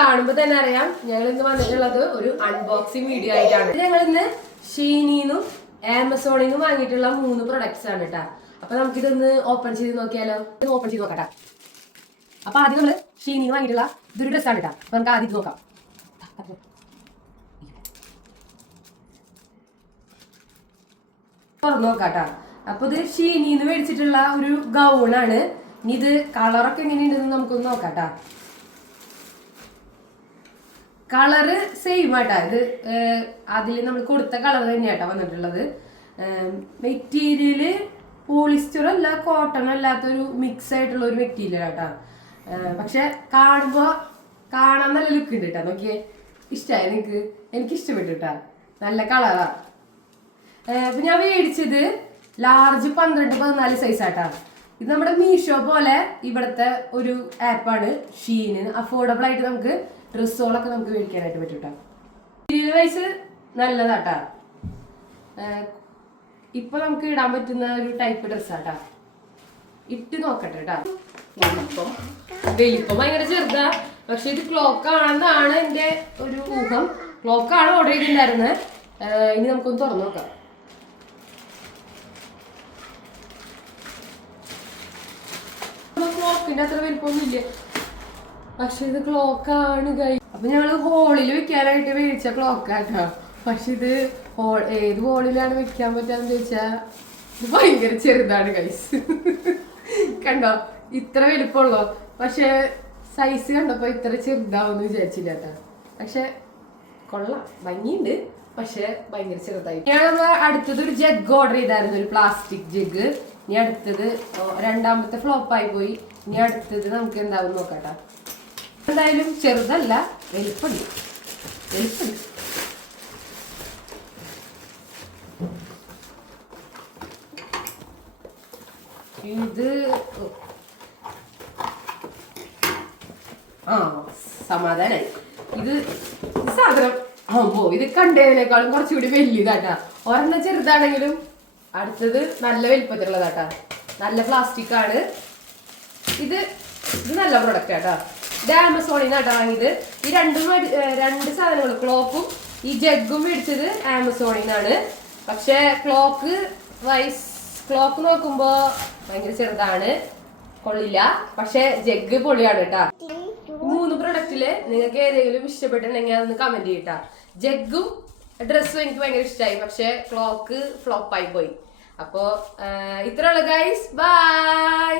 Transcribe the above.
കാണുമ്പോ തന്നെ അറിയാം ഞങ്ങൾ ഇന്ന് വന്നിട്ടുള്ളത് ഒരു അൺബോക്സിംഗ് വീഡിയോ ആയിട്ടാണ്. ഞങ്ങൾ ഇന്ന് ഷീനിന്നും ആമസോണിൽ നിന്നും വാങ്ങിയിട്ടുള്ള 3 പ്രൊഡക്ട്സ് ആണ് കേട്ടാ. അപ്പൊ നമുക്കിതൊന്ന് ഓപ്പൺ ചെയ്ത് നോക്കിയാലോ? ഇത് ഓപ്പൺ ചെയ്ത് നോക്കട്ടാ. അപ്പൊ ആദ്യം നമ്മള് ഷീനിന്ന് വാങ്ങിയിട്ടുള്ള ഇതൊരു ഡ്രസ്സാണ് കേട്ടാ. അപ്പൊ നമുക്ക് ആദ്യം നോക്കാം. തുറന്നു നോക്കാട്ടാ. അപ്പൊ ഇത് ഷീനിന്ന് മേടിച്ചിട്ടുള്ള ഒരു ഗൗണാണ്. ഇനി ഇത് കളറൊക്കെ എങ്ങനെയുണ്ടെന്ന് നമുക്കൊന്ന് നോക്കാട്ടാ. കളറ് സെയിം ആട്ടാ. ഇത് അതിൽ നമ്മൾ കൊടുത്ത കളർ തന്നെയാട്ടാ വന്നിട്ടുള്ളത്. മെറ്റീരിയല് പോളിസ്റ്റർ അല്ല, കോട്ടൺ അല്ലാത്തൊരു മിക്സ് ആയിട്ടുള്ള ഒരു മെറ്റീരിയൽ ആട്ടാ. പക്ഷെ കാണാൻ നല്ല ലുക്ക് ഉണ്ട് കേട്ടാ. നോക്കിയേ, ഇഷ്ടമായി നിനക്ക്? എനിക്ക് ഇഷ്ടപ്പെട്ടു കേട്ടാ, നല്ല കളറാ. അപ്പൊ ഞാൻ മേടിച്ചത് ലാർജ് 12-14 സൈസ് ആട്ടാ. ഇത് നമ്മുടെ മീഷോ പോലെ ഇവിടുത്തെ ഒരു ആപ്പാണ് ഷീന്. അഫോർഡബിൾ ആയിട്ട് നമുക്ക് ഡ്രസ്സുകളൊക്കെ നമുക്ക് മേടിക്കാനായിട്ട് പറ്റും കേട്ടോ. മെറ്റീരിയൽ വൈസ് നല്ലതാട്ടാ. ഇപ്പൊ നമുക്ക് ഇടാൻ പറ്റുന്ന ഒരു ടൈപ്പ് ഡ്രസ്സാട്ടാ. ഇട്ട് നോക്കട്ടെ കേട്ടാ. വലിപ്പം ഭയങ്കര ചെറുതാ, പക്ഷെ ഇത് ക്ലോക്ക് ആണെന്നാണ് എന്റെ ഒരു ഊഹം. ക്ലോക്കാണ് ഓർഡർ ചെയ്തിട്ടുണ്ടായിരുന്നത്. ഇനി നമുക്കൊന്ന് തുറന്നു നോക്കാം. ക്ലോക്കിന്റെ അത്ര വലിപ്പമൊന്നും ഇല്ല, പക്ഷെ ഇത് ക്ലോക്കാണ് കൈ. അപ്പൊ ഞങ്ങള് ഹോളിൽ വെക്കാനായിട്ട് മേടിച്ച ക്ലോക്കാട്ടാ. പക്ഷെ ഇത് ഏത് ഹോളിലാണ് വെക്കാൻ പറ്റാന്ന് ചോദിച്ചാ ഇത് ഭയങ്കര ചെറുതാണ് ഗൈസ്. കണ്ടോ, ഇത്ര വലിപ്പമുള്ളോ? പക്ഷെ സൈസ് കണ്ടപ്പോ ഇത്ര ചെറുതാവെന്ന് വിചാരിച്ചില്ല കേട്ടാ. പക്ഷെ കൊള്ളാം, ഭംഗിയുണ്ട്, പക്ഷെ ഭയങ്കര ചെറുതായി. ഞാൻ അടുത്തത് ഒരു ജഗ് ഓർഡർ ചെയ്തായിരുന്നു, ഒരു പ്ലാസ്റ്റിക് ജഗ്. ഇനി അടുത്തത് രണ്ടാമത്തെ ഫ്ലോപ്പായി പോയി. ഇനി അടുത്തത് നമുക്ക് എന്താവും നോക്കാട്ടാ. എന്തായാലും ചെറുതല്ല, വലിപ്പുണ്ട്. ഇത് സമാധാനായി. ഇത് സാധനം ഇത് കണ്ടതിനേക്കാളും കുറച്ചുകൂടി വലിയതാട്ടാ. ഒരെണ്ണം ചെറുതാണെങ്കിലും അടുത്തത് നല്ല വലിപ്പത്തിലുള്ളതാട്ടാ. നല്ല പ്ലാസ്റ്റിക് ആണ്. ഇത് നല്ല പ്രൊഡക്റ്റ് ആട്ടാ. ഇത് ആമസോണിൽ നിന്നാട്ടാ വാങ്ങിയത്. ഈ രണ്ട് സാധനങ്ങൾ, ക്ലോക്കും ഈ ജഗ്ഗും മേടിച്ചത് ആമസോണിൽ നിന്നാണ്. പക്ഷെ ക്ലോക്ക് നോക്കുമ്പോ ഭയങ്കര ചെറുതാണ്, കൊള്ളില്ല. പക്ഷെ ജഗ് പൊളിയാണ് കേട്ടാ. 3 പ്രൊഡക്റ്റില് നിങ്ങൾക്ക് ഏതെങ്കിലും ഇഷ്ടപ്പെട്ടിട്ടുണ്ടെങ്കിൽ അതൊന്ന് കമന്റ് ചെയ്യട്ടാ. ജഗ്ഗും ഡ്രസ്സും എനിക്ക് ഭയങ്കര ഇഷ്ടമായി, പക്ഷെ ക്ലോക്ക് ഫ്ലോപ്പായി പോയി. അപ്പോ ഇത്രയുള്ള ഗൈസ്, ബൈ.